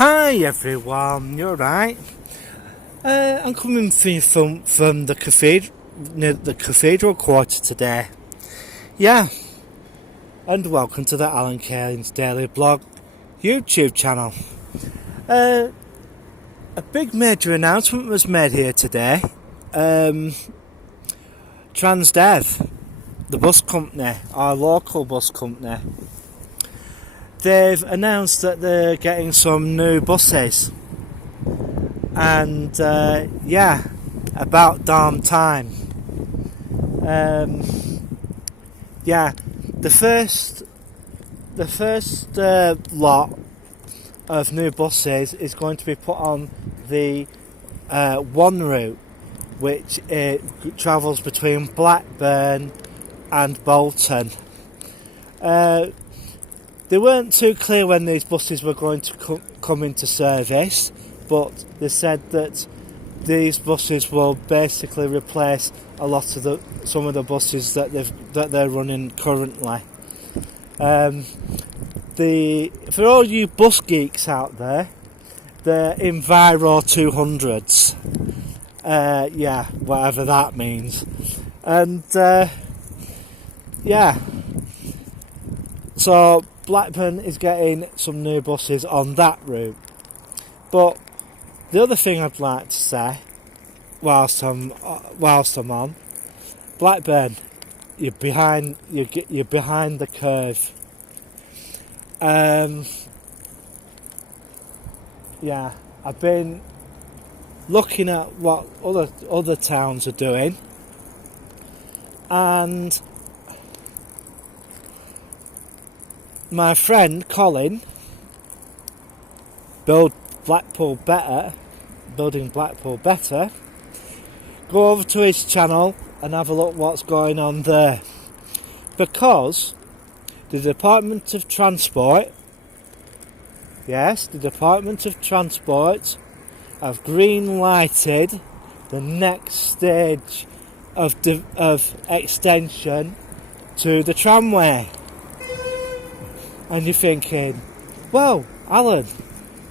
Hi everyone, you're right. I'm coming from the cathedral quarter today. Yeah, and welcome to the Alan Kane's Daily Blog YouTube channel. A big major announcement was made here today. Transdev, the bus company, our local bus company, they've announced that they're getting some new buses, and about damn time. The first lot of new buses is going to be put on the one route, which travels between Blackburn and Bolton. They weren't too clear when these buses were going to come into service, but they said that these buses will basically replace a lot of some of the buses that they're running currently. For all you bus geeks out there, the Enviro 200s, whatever that means, and so Blackburn is getting some new buses on that route. But the other thing I'd like to say, whilst I'm on Blackburn, you're behind the curve. I've been looking at what other towns are doing, and my friend Colin, building Blackpool Better, go over to his channel and have a look what's going on there, because the Department of Transport have green lighted the next stage of extension to the tramway. And you're thinking, well, Alan,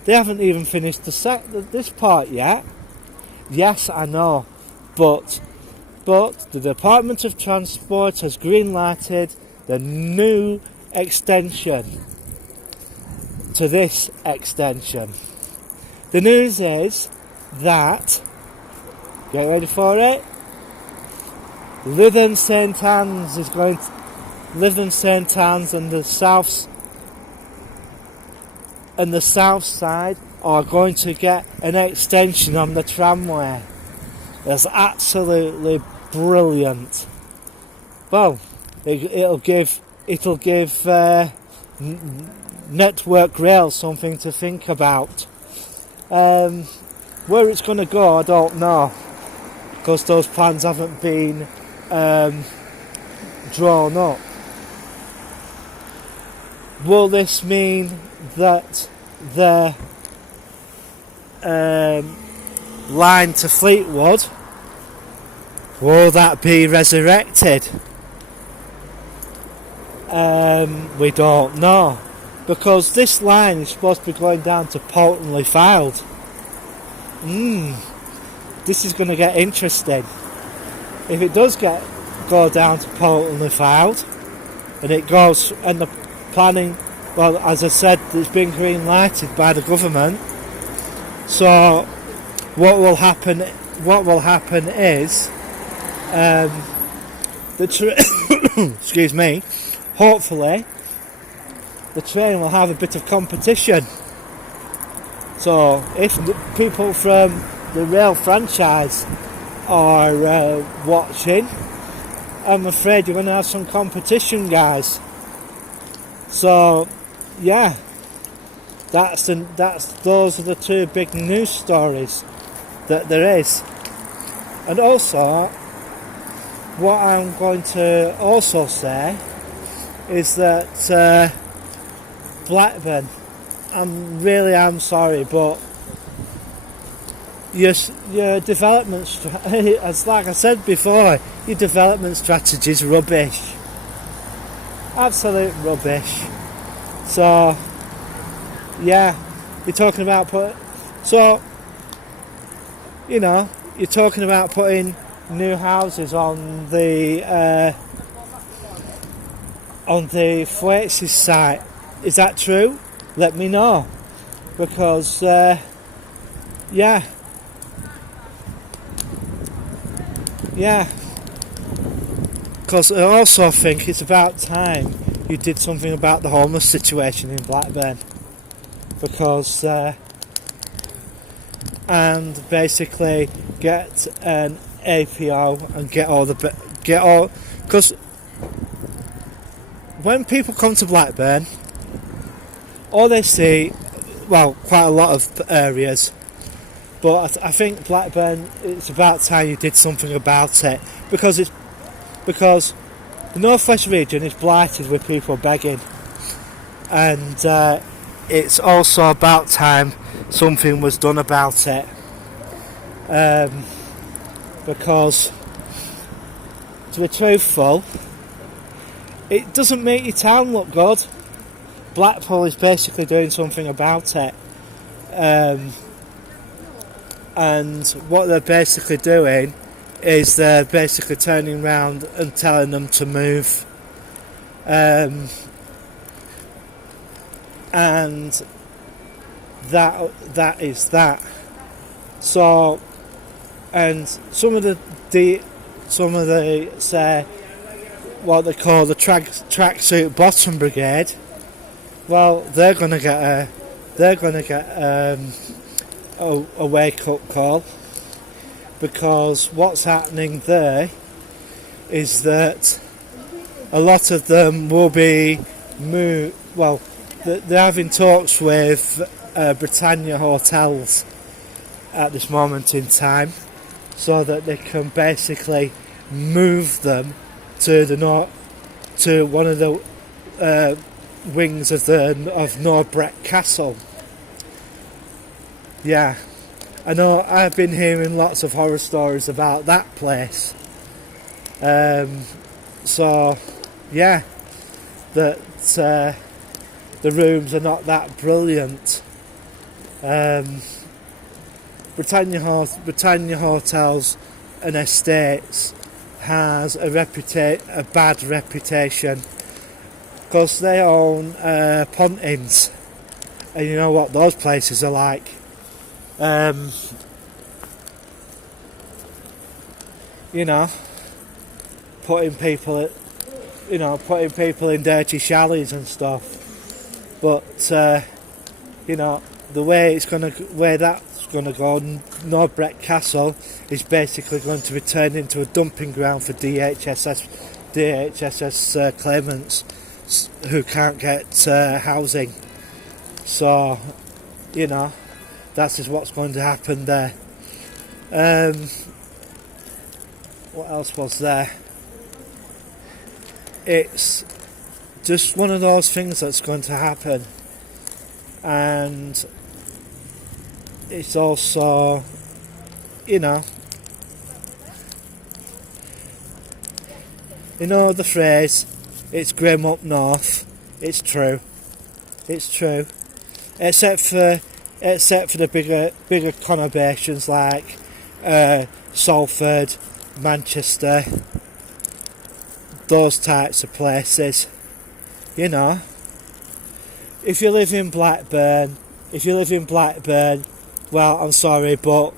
they haven't even finished this part yet. Yes, I know, but the Department of Transport has green-lighted the new extension to this extension. The news is that, get ready for it, Lytham St Anne's and the south side are going to get an extension on the tramway. That's absolutely brilliant. Well, it'll give Network Rail something to think about. Where it's going to go, I don't know, because those plans haven't been drawn up. Will this mean that the line to Fleetwood, will that be resurrected? We don't know, because this line is supposed to be going down to Portland Field. This is going to get interesting. If it does go down to Portland Field, and it goes, and the planning, well, as I said, it's been green lighted by the government. So what will happen is excuse me, hopefully the train will have a bit of competition. So if the people from the rail franchise are watching, I'm afraid you're going to have some competition, guys. So yeah, those are the two big news stories that there is. And also, what I'm going to also say is that Blackburn, I'm sorry, but your development, as like I said before, your development strategy is rubbish. Absolute rubbish. So yeah, You're talking about so, you're talking about putting new houses on the Thwaites' site. Is that true? Let me know, because yeah, because I also think it's about time you did something about the homeless situation in Blackburn, because and basically get an APO and get all because when people come to Blackburn, all they see, well, quite a lot of areas, but I think Blackburn, it's about time you did something about it, because the North West region is blighted with people begging, and it's also about time something was done about it, because, to be truthful, it doesn't make your town look good. Blackpool is basically doing something about it, and what they're basically doing is they're basically turning around and telling them to move, and that is that. So, and some of the say what they call the tracksuit bottom brigade. Well, they're going to get a wake up call, because what's happening there is that a lot of them will be moved. Well, they're having talks with Britannia hotels at this moment in time, so that they can basically move them to to one of the wings of Norbreck Castle. Yeah, I know, I've been hearing lots of horror stories about that place. So yeah, that the rooms are not that brilliant. Britannia Hotels and Estates has a bad reputation, because they own Pontins, and you know what those places are like. Putting people in dirty chalets and stuff. But the way that's going to go, Norbreck Castle is basically going to be turned into a dumping ground for DHSS claimants who can't get housing. So, that is what's going to happen there. What else was there? It's just one of those things that's going to happen, and it's also, the phrase, it's grim up north. It's true, except for the bigger conurbations like Salford, Manchester, those types of places. If you live in Blackburn, well, I'm sorry, but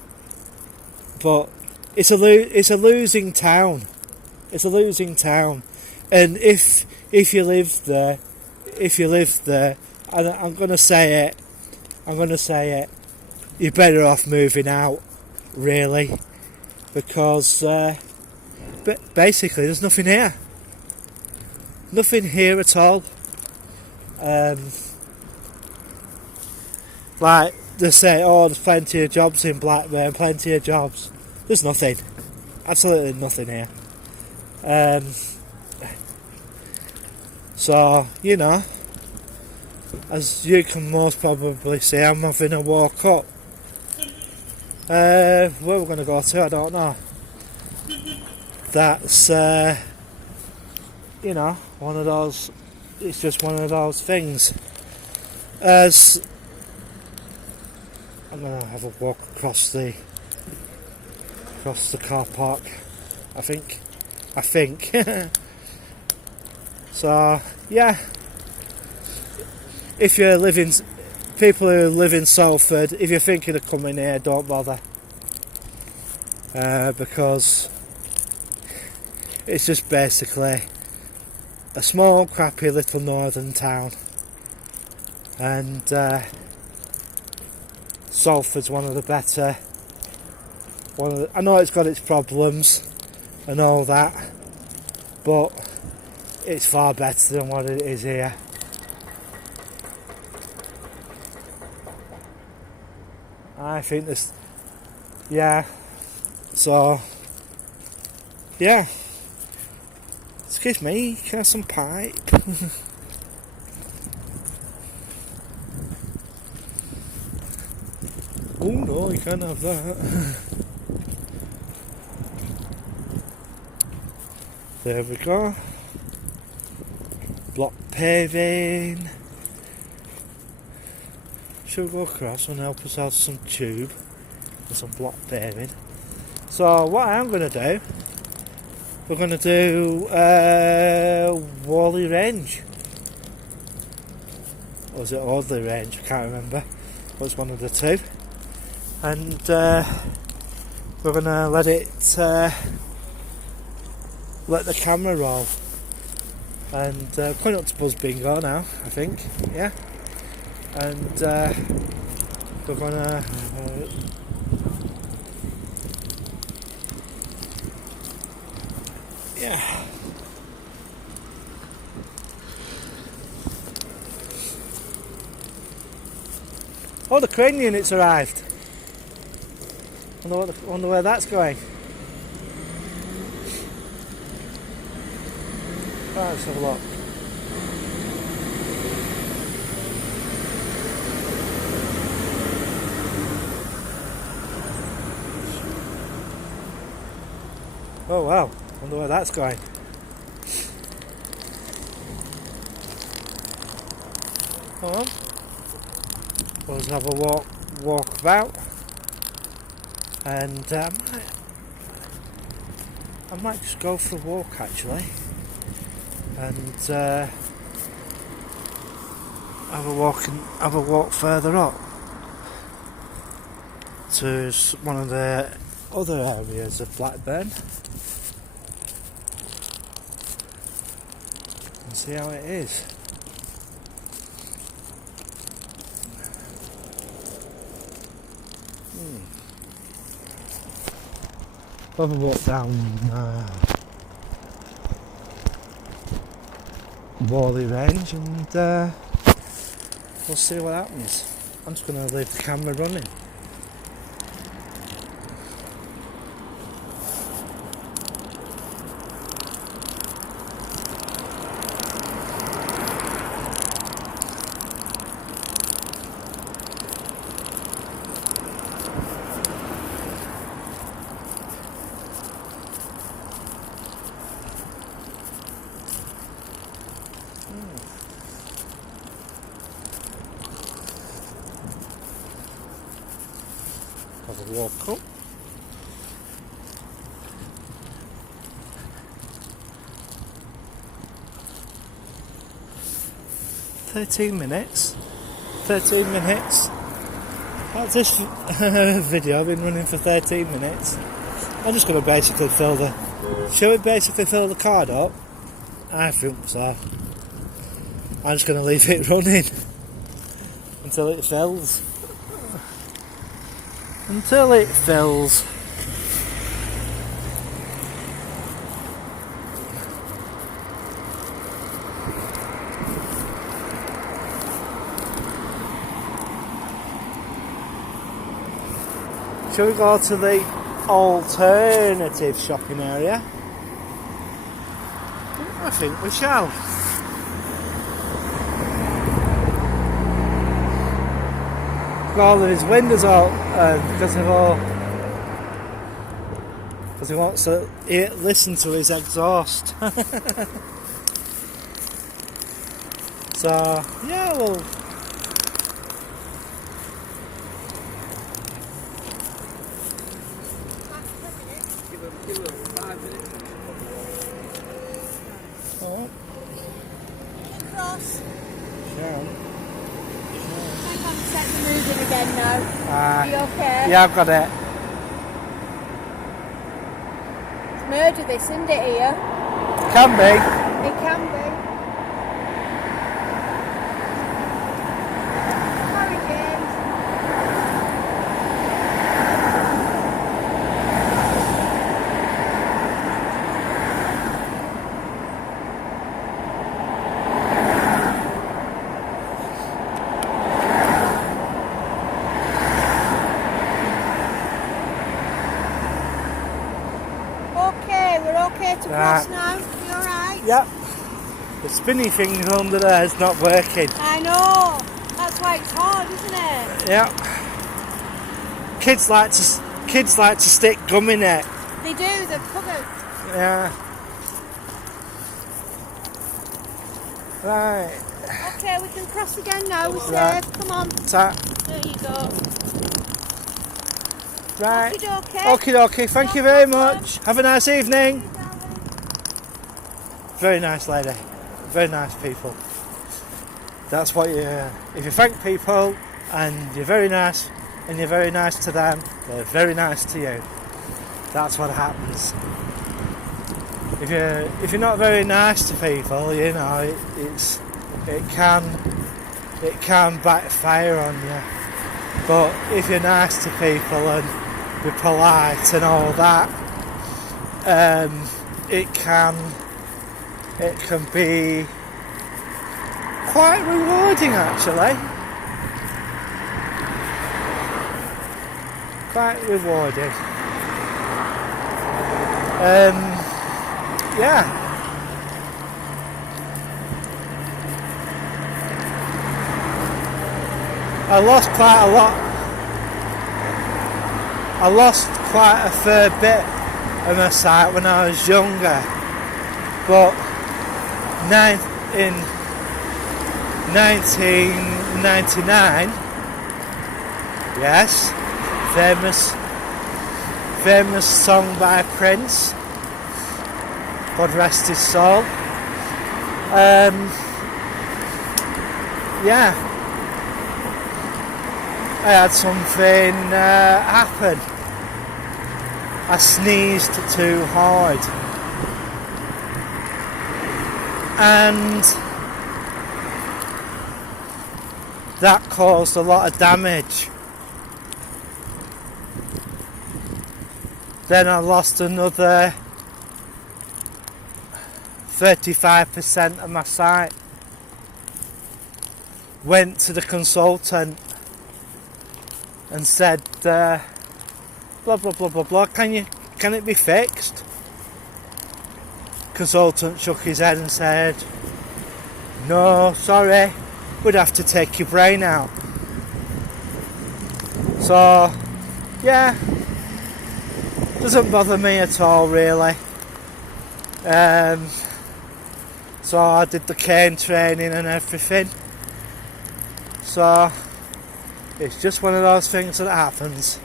it's a losing town. It's a losing town, and if you live there, and I'm gonna say it, you're better off moving out, really, because basically there's nothing here at all. Like they say, oh, there's plenty of jobs in Blackburn, plenty of jobs. There's nothing, absolutely nothing here. So, as you can most probably see, I'm having a walk up. Where we're going to go to, I don't know. That's, one of those, it's just one of those things. As I'm gonna have a walk across the car park. I think. So yeah, if you're people who live in Salford, if you're thinking of coming here, don't bother, because it's just basically a small, crappy little northern town, and Salford's one of the better. I know it's got its problems and all that, but it's far better than what it is here. I think this, yeah. So, yeah. Excuse me, can I have some pipe? Oh no, you can't have that. There we go. Block paving. Should we go across and help us out some tube and some block paving? So what I'm going to do, we're going to do Wally Range. Or was it Audley Range? I can't remember. It was one of the two. And we're going to let the camera roll. And going up to Buzz Bingo now, I think. Yeah. And we're going to... yeah. Oh, the crane unit's arrived. Wonder where that's going. Right, let's have a look. Oh wow, wonder where that's going. Hold on. We'll just have a walkabout, and I might just go for a walk actually, and have a walk further up to one of the other areas of Blackburn and see how it is. Have a walk down Wally Range and we'll see what happens. I'm just going to leave the camera running. Have a walk up. Thirteen minutes. That's this video. I've been running for 13 minutes. I'm just going to basically shall we basically fill the card up? I think so. I'm just going to leave it running until it fills. Until it fills. Shall we go to the alternative shopping area? I think we shall. All of his windows out because he wants to listen to his exhaust. So yeah, Oh, Cross. sure. Hang on a sec, you're moving again now. Are you okay? Yeah, I've got it. It's murder this, isn't it, here? Can be. It can be. Sorry, James. Okay, we're okay to cross now. You alright? Yep. The spinny thing under there is not working. I know. That's why it's hard, isn't it? Yep. Kids like to stick gum in it. They do, they're covered. Yeah. Right. Okay, we can cross again now, we're Right. safe. Come on. Tap. There you go. Right. Okay. Okie dokie. Thank you very much. Have a nice evening. Very nice lady. Very nice people. That's what you. If you thank people and you're very nice and you're very nice to them, they're very nice to you. That's what happens. If you're not very nice to people, you know, it can backfire on you. But if you're nice to people and you're polite and all that, it can be quite rewarding, actually. Quite rewarding. Yeah. I lost quite a fair bit of my sight when I was younger, but in 1999, yes, famous song by Prince, God rest his soul. Yeah, I had something happen. I sneezed too hard, and that caused a lot of damage. Then I lost another 35% of my sight. Went to the consultant and said, blah blah blah blah blah, can it be fixed? Consultant shook his head and said, no, sorry, we'd have to take your brain out. So yeah, doesn't bother me at all, really. So I did the cane training and everything. So it's just one of those things that happens.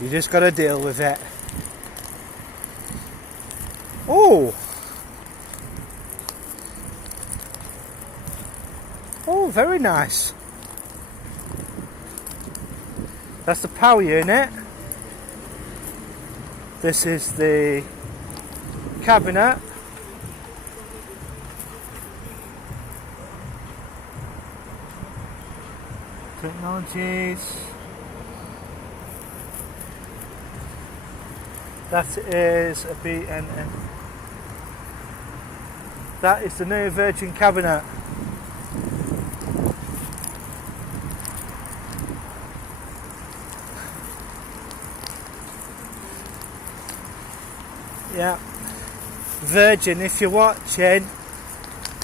You just got to deal with it. Oh, very nice. That's the power unit. This is the cabinet. Technologies. That is a BNN. That is the new Virgin cabinet. Yeah, Virgin, if you're watching,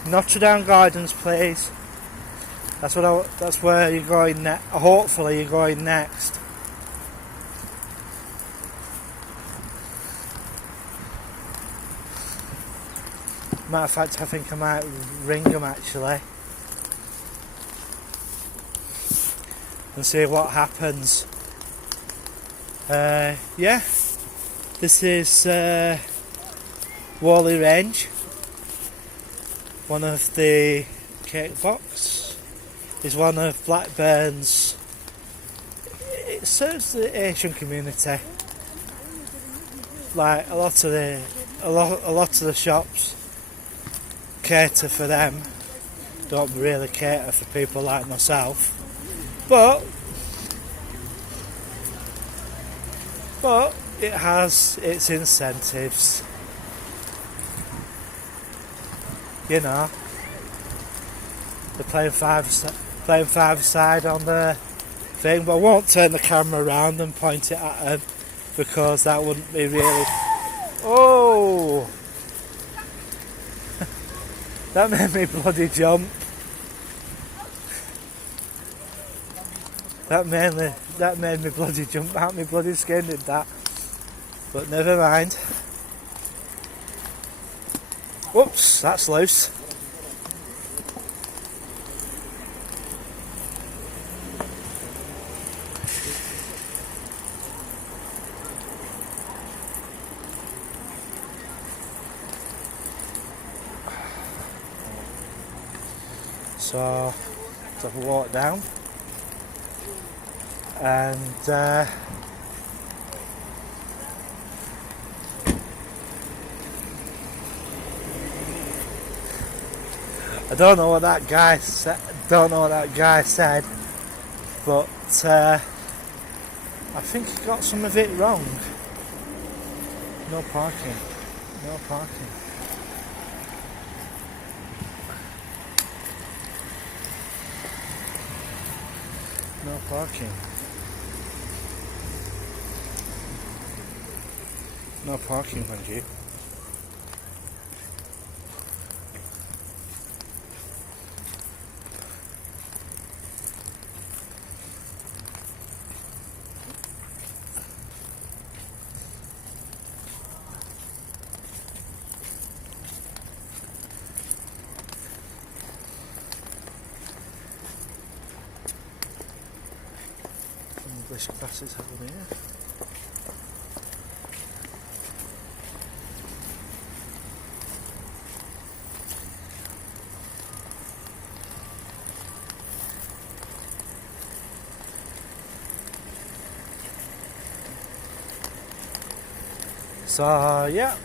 Notre Dame Gardens, please. That's where you're going next. Hopefully, you're going next. Matter of fact, I think I might ring them actually and see what happens. Yeah. This is Whalley Range. One of the cake box is one of Blackburn's. It serves the Asian community. Like a lot of the shops cater for them. Don't really cater for people like myself. But it has its incentives. You know, they're playing five-a-side on the thing, but I won't turn the camera around and point it at them because that wouldn't be really. Oh, that made me bloody jump. That made me bloody jump out my bloody skin, did that? But never mind. Whoops, that's loose. So, let's have a walk down. And I don't know what that guy said. But I think he got some of it wrong. No parking. No parking. No parking. No parking, mind you. English classes have them here. So yeah,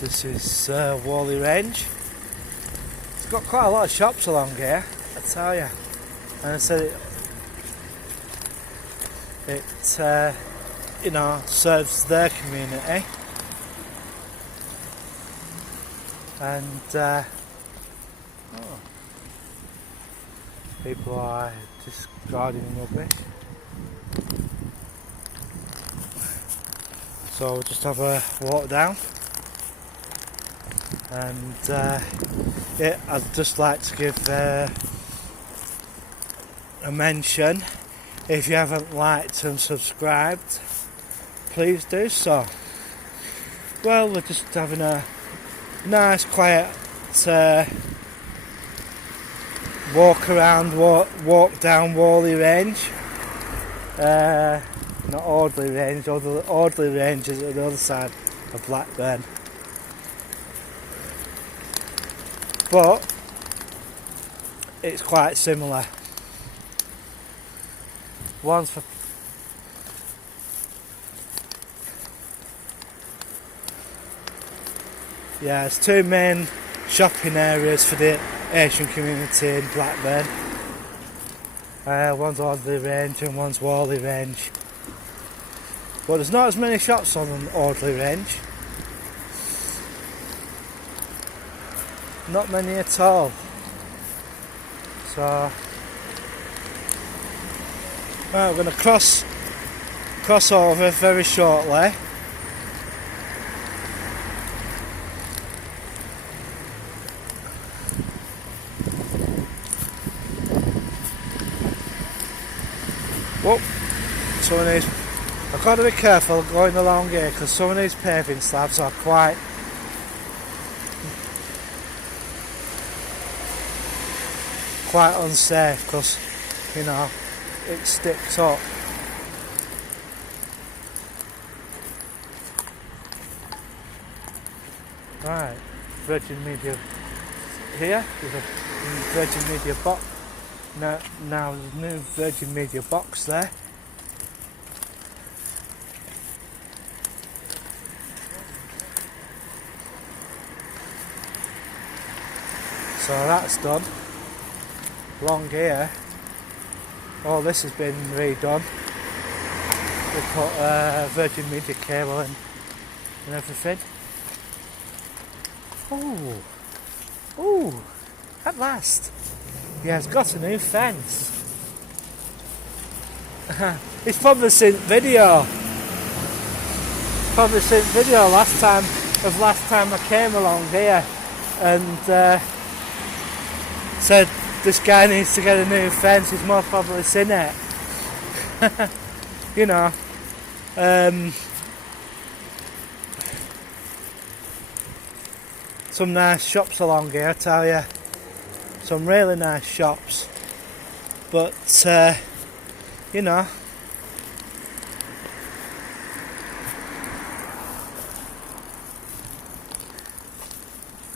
this is Whalley Range. It's got quite a lot of shops along here, I tell you. And I said it you know, serves their community. And people are discarding rubbish. So we'll just have a walk down, and yeah, I'd just like to give a mention. If you haven't liked and subscribed, please do so. Well, we're just having a nice quiet walk down Whalley Range. Not Audley Range, Audley Range is at the other side of Blackburn. But it's quite similar. One's for there's two main shopping areas for the Asian community in Blackburn. One's Audley Range and one's Whalley Range. But there's not as many shops on Audley Range. Not many at all. So right, we're going to cross over very shortly. Whoop! I've got to be careful going along here because some of these paving slabs are quite unsafe because, you know, it sticks up. Right, Virgin Media here. There's a Virgin Media box. Now there's a new Virgin Media box there. So that's done. Along here, all this has been redone. We put Virgin Media cable in and everything. Oh, at last. Yeah, it's got a new fence. It's probably seen video. Last time I came along here and said this guy needs to get a new fence. He's most probably seen it. You know. Some nice shops along here, I tell you. Some really nice shops. But, you know.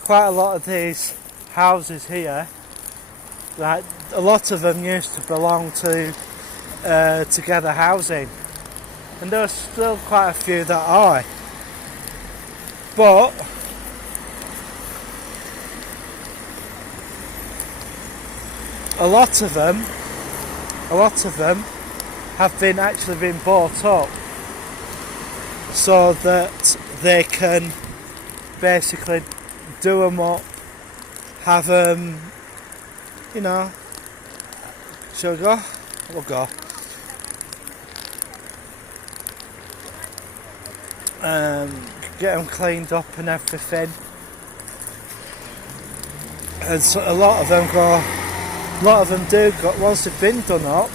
Quite a lot of these houses here, like a lot of them used to belong to Together Housing. And there are still quite a few that are. But a lot of them have actually been bought up so that they can basically do them up, have them, you know. Shall we go? We'll go. Get them cleaned up and everything. And so a lot of them do go, once they've been done up,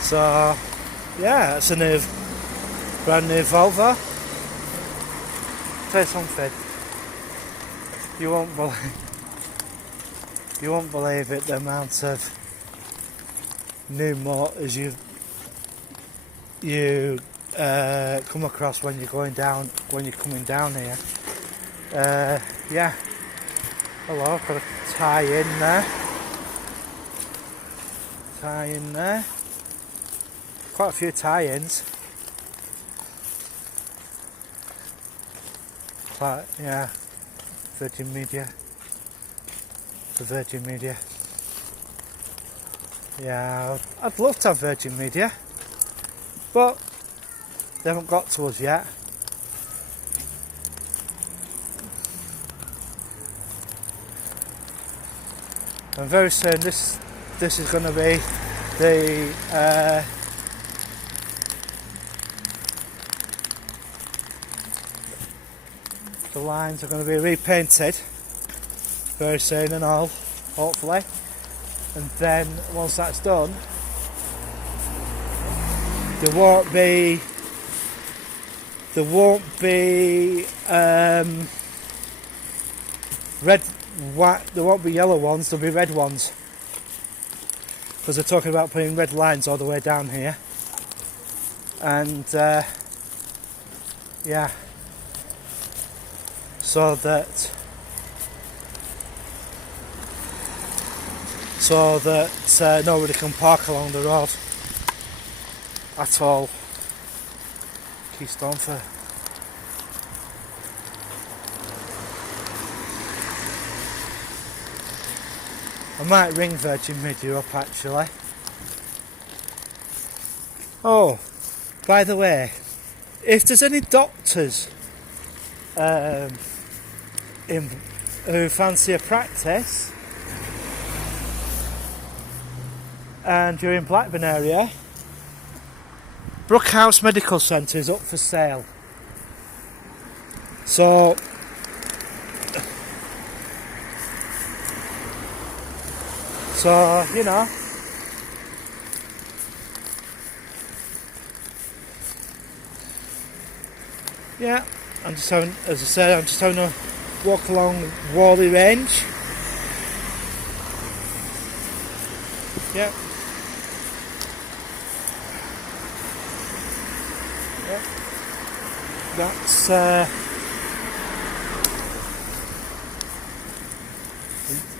so yeah, it's a brand new Volvo. Tell you something, you won't believe it, the amount of new motors you come across when you're coming down here. Yeah. Hello, got a tie in there. Quite a few tie-ins. But yeah, Virgin Media. The Virgin Media. Yeah, I'd love to have Virgin Media, but they haven't got to us yet. And very soon this is going to be the lines are going to be repainted very soon and all, hopefully. And then once that's done, there won't be red, white. There won't be yellow ones. There'll be red ones, because they're talking about putting red lines all the way down here. And yeah, so that nobody can park along the road at all. Keystone for I might ring Virgin Media up actually. Oh, by the way, if there's any doctors who fancy a practice and you're in Blackburn area Brookhouse Medical Centre is up for sale. So you know, yeah, I'm just having, as I said, I'm just having a walk along Whalley Range. Yeah. Yeah. That's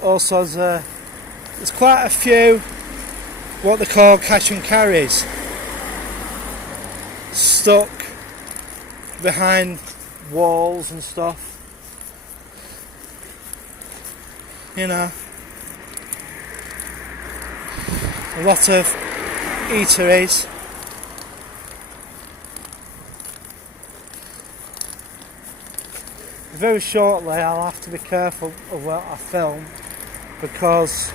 also there's quite a few what they call cash and carries stuck behind walls and stuff, you know, a lot of eateries. Very shortly I'll have to be careful of what I film, because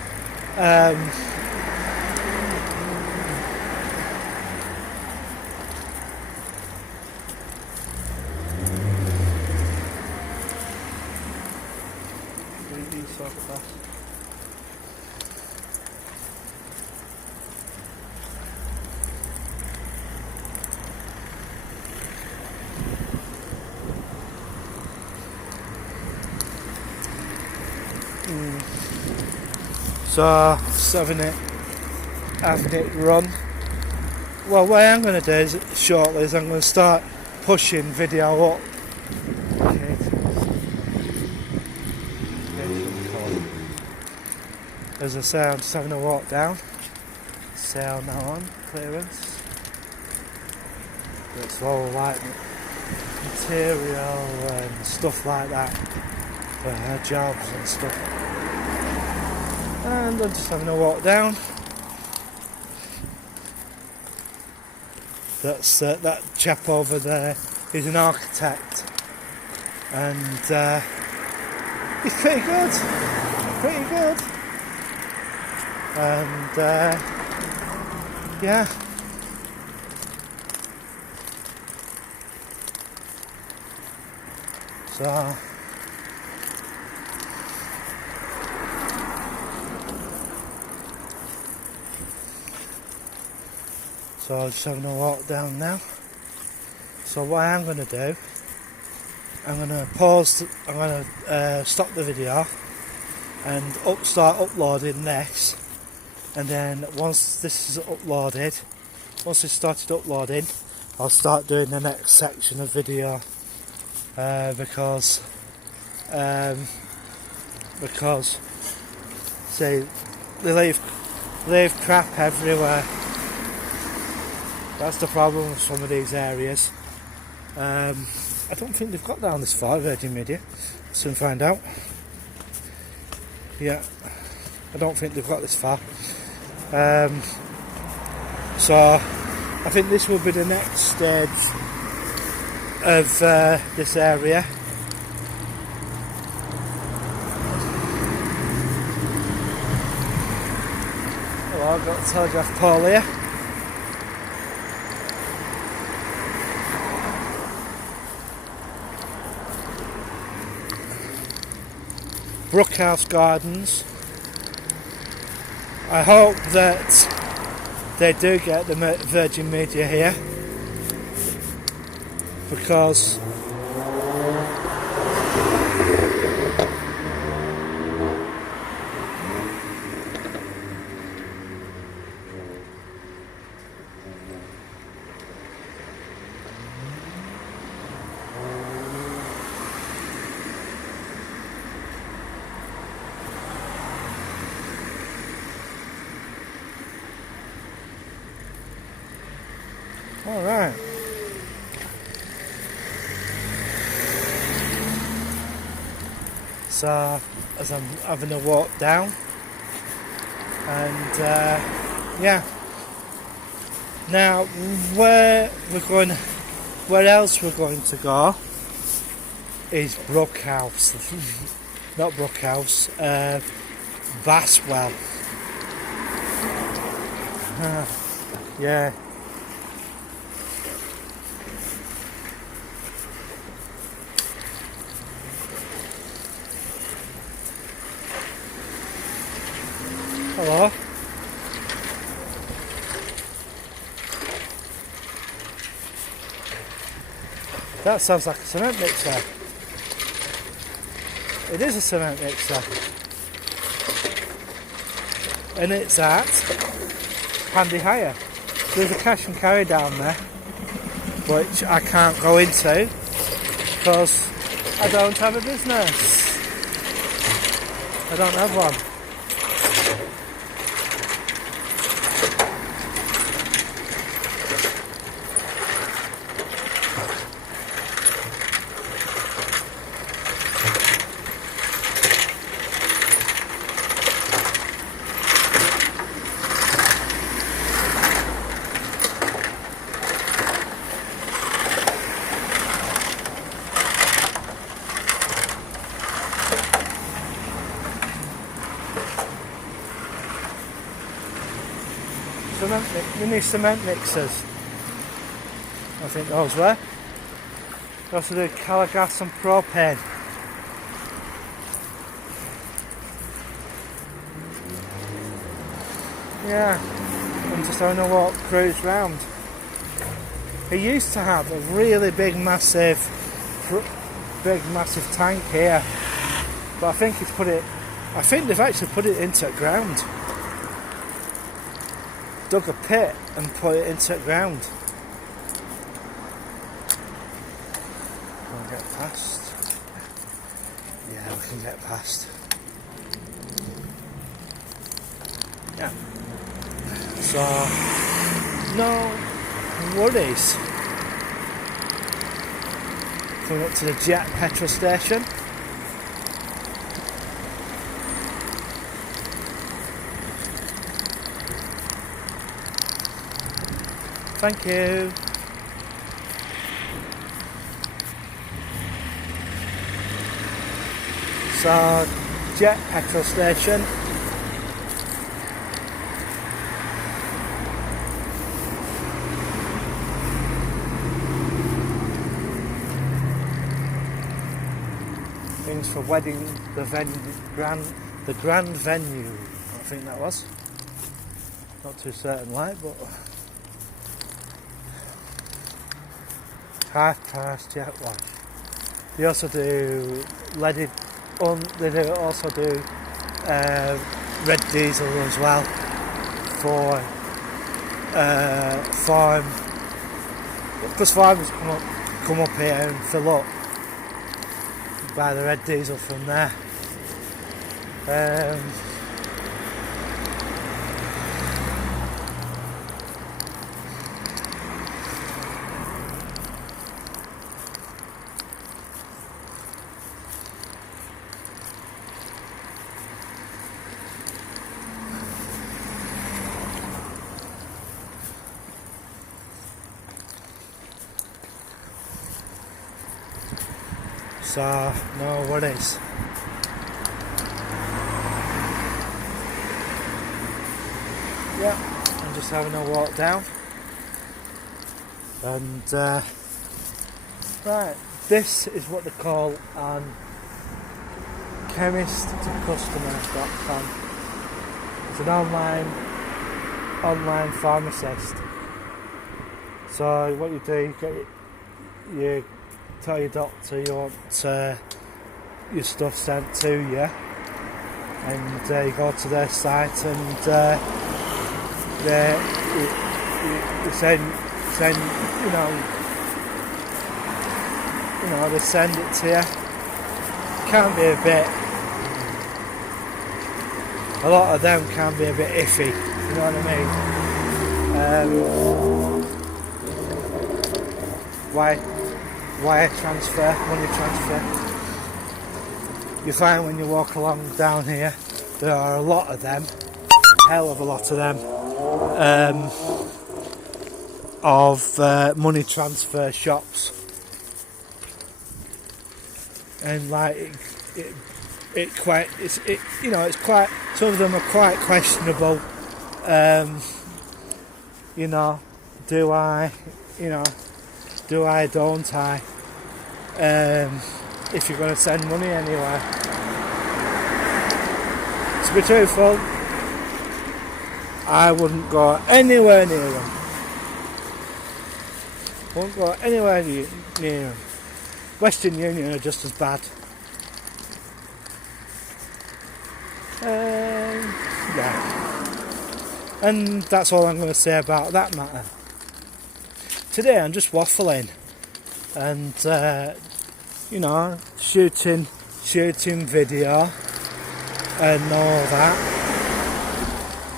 so just having it run. Well, what I am going to do is shortly is I'm going to start pushing video up. Okay. As I say, I'm just having a walk down. Sale now on clearance. It's all like material and stuff like that for her jobs and stuff. And I'm just having a walk down. That's that chap over there. He's an architect, and he's pretty good. And yeah. So I'm just having a walk down now. So what I am going to do, I'm going to stop the video and start uploading this, and then once this is uploaded, once it's started uploading, I'll start doing the next section of video, because see, they leave crap everywhere. That's the problem with some of these areas. I don't think they've got down this far, Virgin Media. Soon find out. Yeah, I don't think they've got this far. So I think this will be the next stage of this area. Hello, I've got a telegraph pole here. Brookhouse Gardens. I hope that they do get the Virgin Media here, because alright. So as I'm having a walk down, and yeah. Now where else we're going to go is Brookhouse. Not Brookhouse, Basswell. Yeah. Hello. That sounds like a cement mixer. It is a cement mixer. And it's at Handy Hire. There's a cash and carry down there, which I can't go into because I don't have a business. I don't have one. Mini cement mixers. I think those were. They also do colour gas and propane. Yeah, I'm just having a walk, cruise round. He used to have a really big massive tank here, but I think they've actually put it into the ground. Dug a pit and put it into the ground. Can we get past? Yeah, we can get past. Yeah. So, no worries. Coming up to the Jet petrol station. Thank you. So, Jet petrol station. Things for wedding, the grand venue. I think that was. Not too certain like, but. Half past Jet Wash. They also do leaded. They also do red diesel as well for farm. Because farmers come up here and fill up, buy the red diesel from there. So, no worries. Yeah, I'm just having a walk down. And, right, this is what they call an chemist-to-customer.com. It's an online pharmacist. So, what you do, you tell your doctor you want your stuff sent to you, and you go to their site and you send they send it to you. Can be a lot of them can be a bit iffy, you know what I mean? Wire transfer, money transfer. You find when you walk along down here, there are a lot of them, hell of a lot of them, of money transfer shops, and like it's quite. Some of them are quite questionable. Don't I? If you're going to send money anywhere. To be truthful, I wouldn't go anywhere near them. Won't go anywhere near them. Western Union are just as bad. Yeah. And that's all I'm going to say about that matter. Today I'm just waffling and shooting video and all that.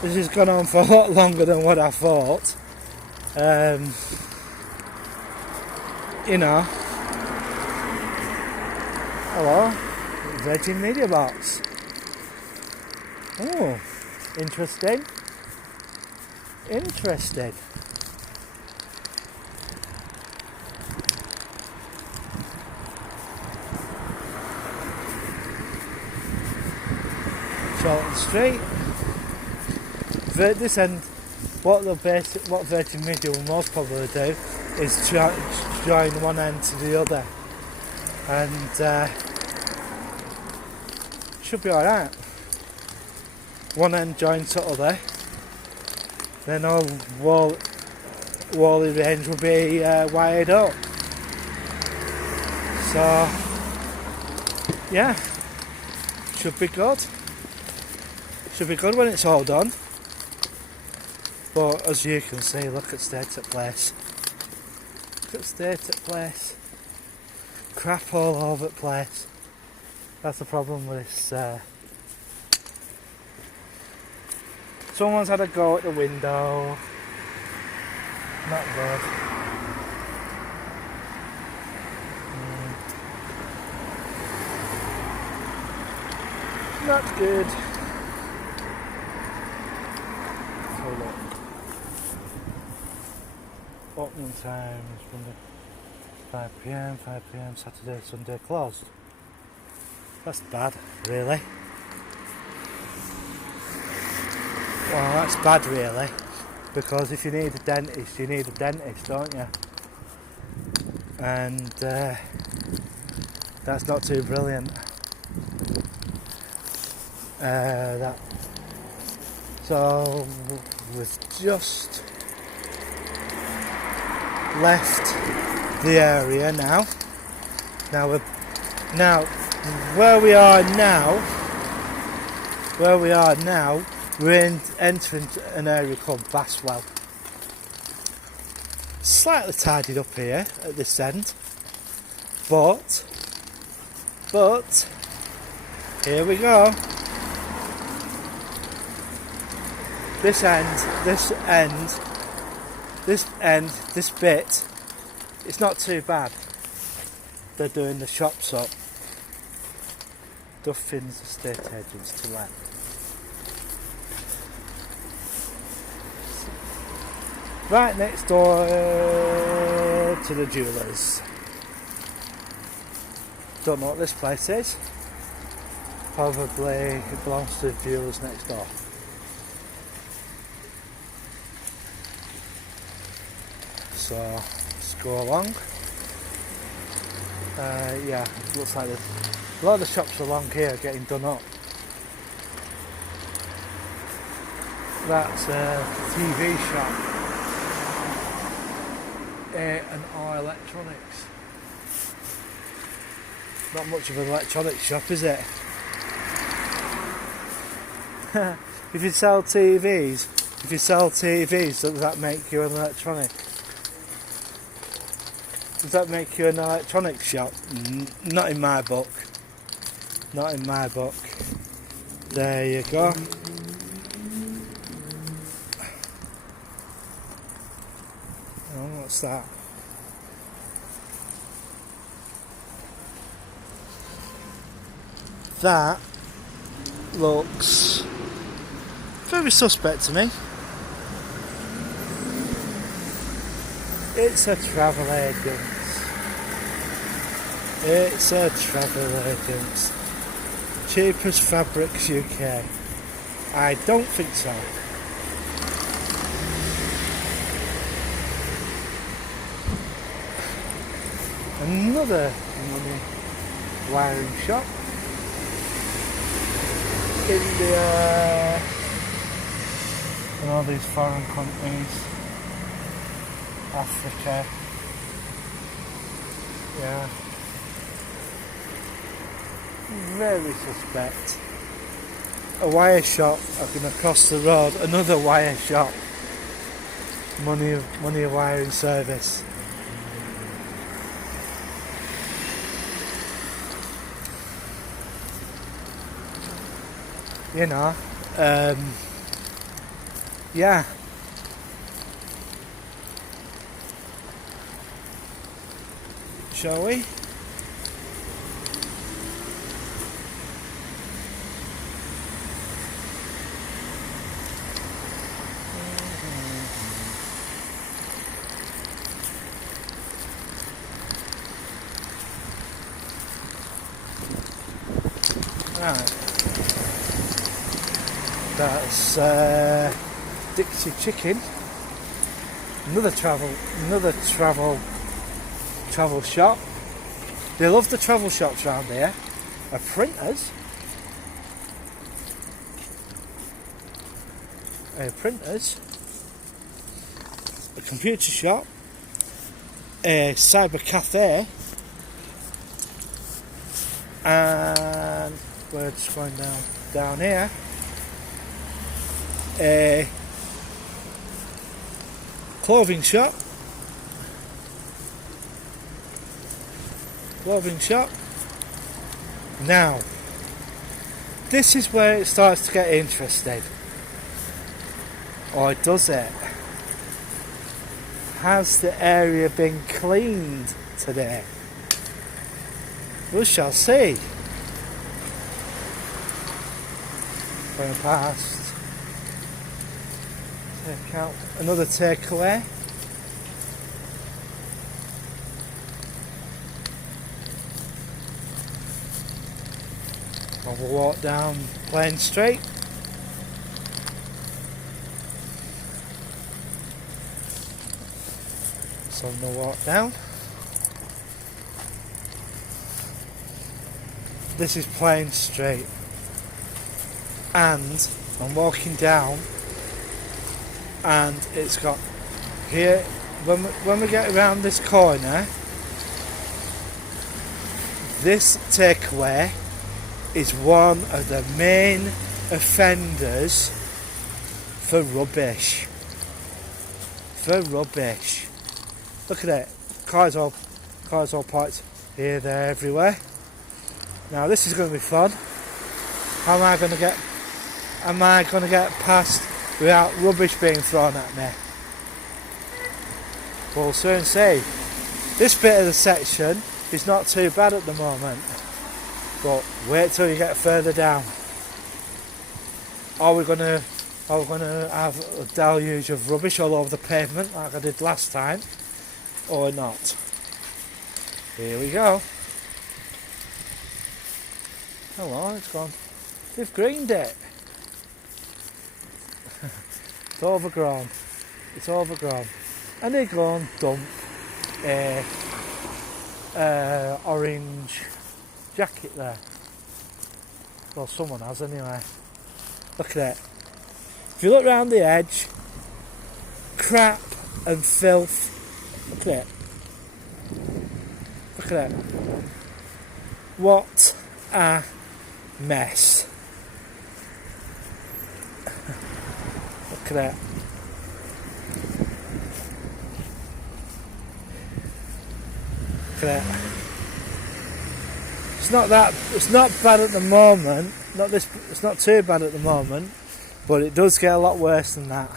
This has gone on for a lot longer than what I thought. Hello, Virgin Media Box. Oh, interesting. Short and straight. This end, what Virgin Media will most probably do is join one end to the other, and should be alright. One end joins the other, then all Wally range will be wired up. So yeah, should be good. Should be good when it's all done. But as you can see, look at state of place. Look at state of place. Crap all over the place. That's the problem with this. Someone's had a go at the window. Not good. Not good. So look. Opening time is Monday 5 p.m, Saturday, Sunday closed. That's bad, really. Well, that's bad, really, because if you need a dentist, you need a dentist, don't you? And that's not too brilliant. So we've just left the area now. Where we are now, we're entering an area called Basswell. Slightly tidied up here at this end, but here we go. This bit, it's not too bad. They're doing the shops up. Duffin's estate agents to let. Right next door to the jewellers. Don't know what this place is. Probably it belongs to the jewellers next door. So let's go along. Yeah, looks like a lot of the shops along here are getting done up. That's a TV shop. And our electronics. Not much of an electronics shop, is it? If you sell TVs, does that make you an electronic? Does that make you an electronics shop? Not in my book. Not in my book. There you go. Oh, what's that? That looks very suspect to me. It's a travel agent. It's a travel agent. Cheapest Fabrics UK. I don't think so. Another money wiring shop. and all these foreign countries, Africa, yeah, very suspect. A wire shop, I've been across the road, another wire shop, money wiring service. You know, yeah. Shall we? Right. That's Dixie Chicken. Another travel shop. They love the travel shops around here. A printers. A computer shop. A cyber cafe. And we're just going down here. A clothing shop. Now, this is where it starts to get interesting. Or does it? Has the area been cleaned today? We shall see. Going past. Take out another takeaway. And we'll walk down Plain Street. So I'm gonna walk down. This is Plain Street. And I'm walking down, and it's got here, when we get around this corner, this takeaway is one of the main offenders for rubbish. Look at it. Cars all parked here, there, everywhere. Now this is going to be fun. How am I going to get past without rubbish being thrown at me? We'll soon see. This bit of the section is not too bad at the moment, but wait till you get further down. Are we going to have a deluge of rubbish all over the pavement like I did last time, or not? Here we go. Hello, it's gone. They've greened it. It's overgrown. And they go and dump a orange jacket there. Well, someone has anyway. Look at it. If you look round the edge, crap and filth. Look at it. What a mess. Look at it. It's not bad at the moment. It's not too bad at the moment, but it does get a lot worse than that.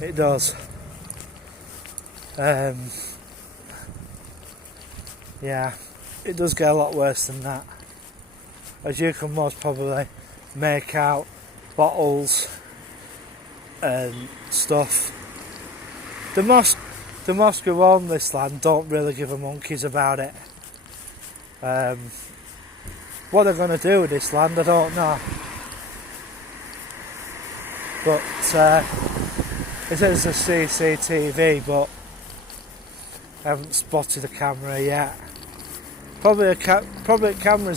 It does. Yeah, it does get a lot worse than that. As you can most probably make out, bottles and stuff. The mosque who own this land don't really give a monkeys about it. What they're going to do with this land, I don't know. But it says a CCTV, but I haven't spotted a camera yet. Probably a camera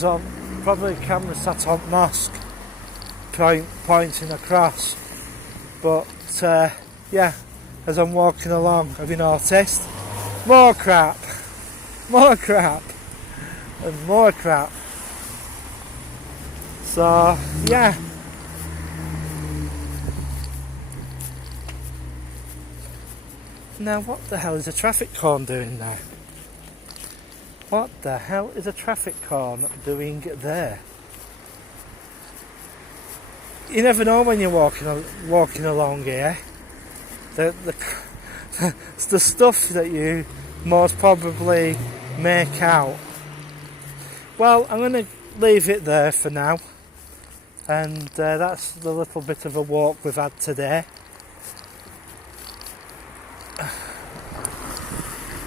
sat on mosque, pointing across. But yeah, as I'm walking along, have you noticed? More crap, more crap, and more crap. So yeah. Now what the hell is a traffic cone doing there? What the hell is a traffic cone doing there? You never know when you're walking along here. It's the stuff that you most probably make out. Well, I'm going to leave it there for now. And that's the little bit of a walk we've had today.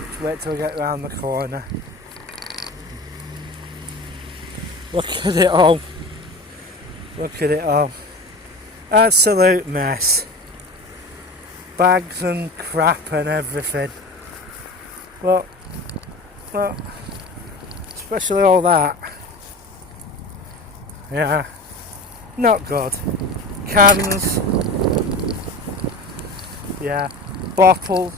Just wait till we get round the corner. Look at it all. Look at it all. Absolute mess. Bags and crap and everything. Well, especially all that. Yeah, not good. Cans. Yeah, bottles.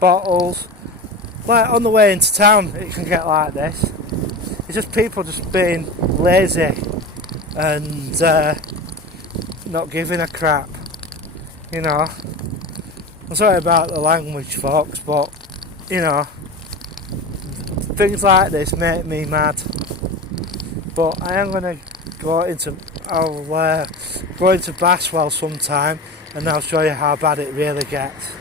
Like on the way into town, it can get like this. It's just people just being lazy and not giving a crap. You know, I'm sorry about the language, folks, but you know, things like this make me mad. But I am going to I'll go into Baswell sometime, and I'll show you how bad it really gets.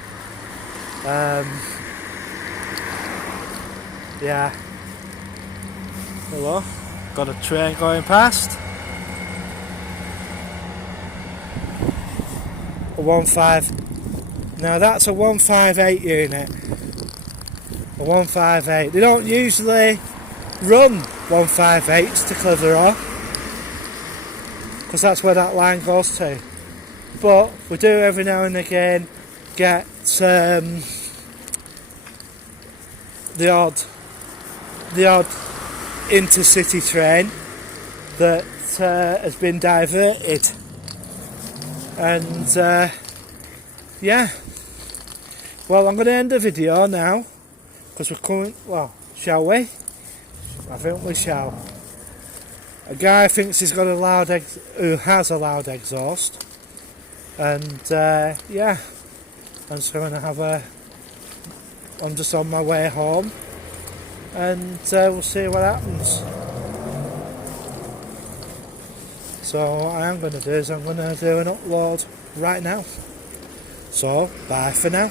Yeah. Hello. Got a train going past. A 1.5. Now that's a 158 unit. A 158. They don't usually run 158s to Clitheroe, because that's where that line goes to. But we do every now and again get the odd intercity train that has been diverted, and yeah. Well, I'm going to end the video now because we're coming. Well, shall we? I think we shall. A guy thinks he's got who has a loud exhaust, and yeah, I'm just going to have I'm just on my way home, and we'll see what happens. So what I am going to do is I'm going to do an upload right now. So bye for now.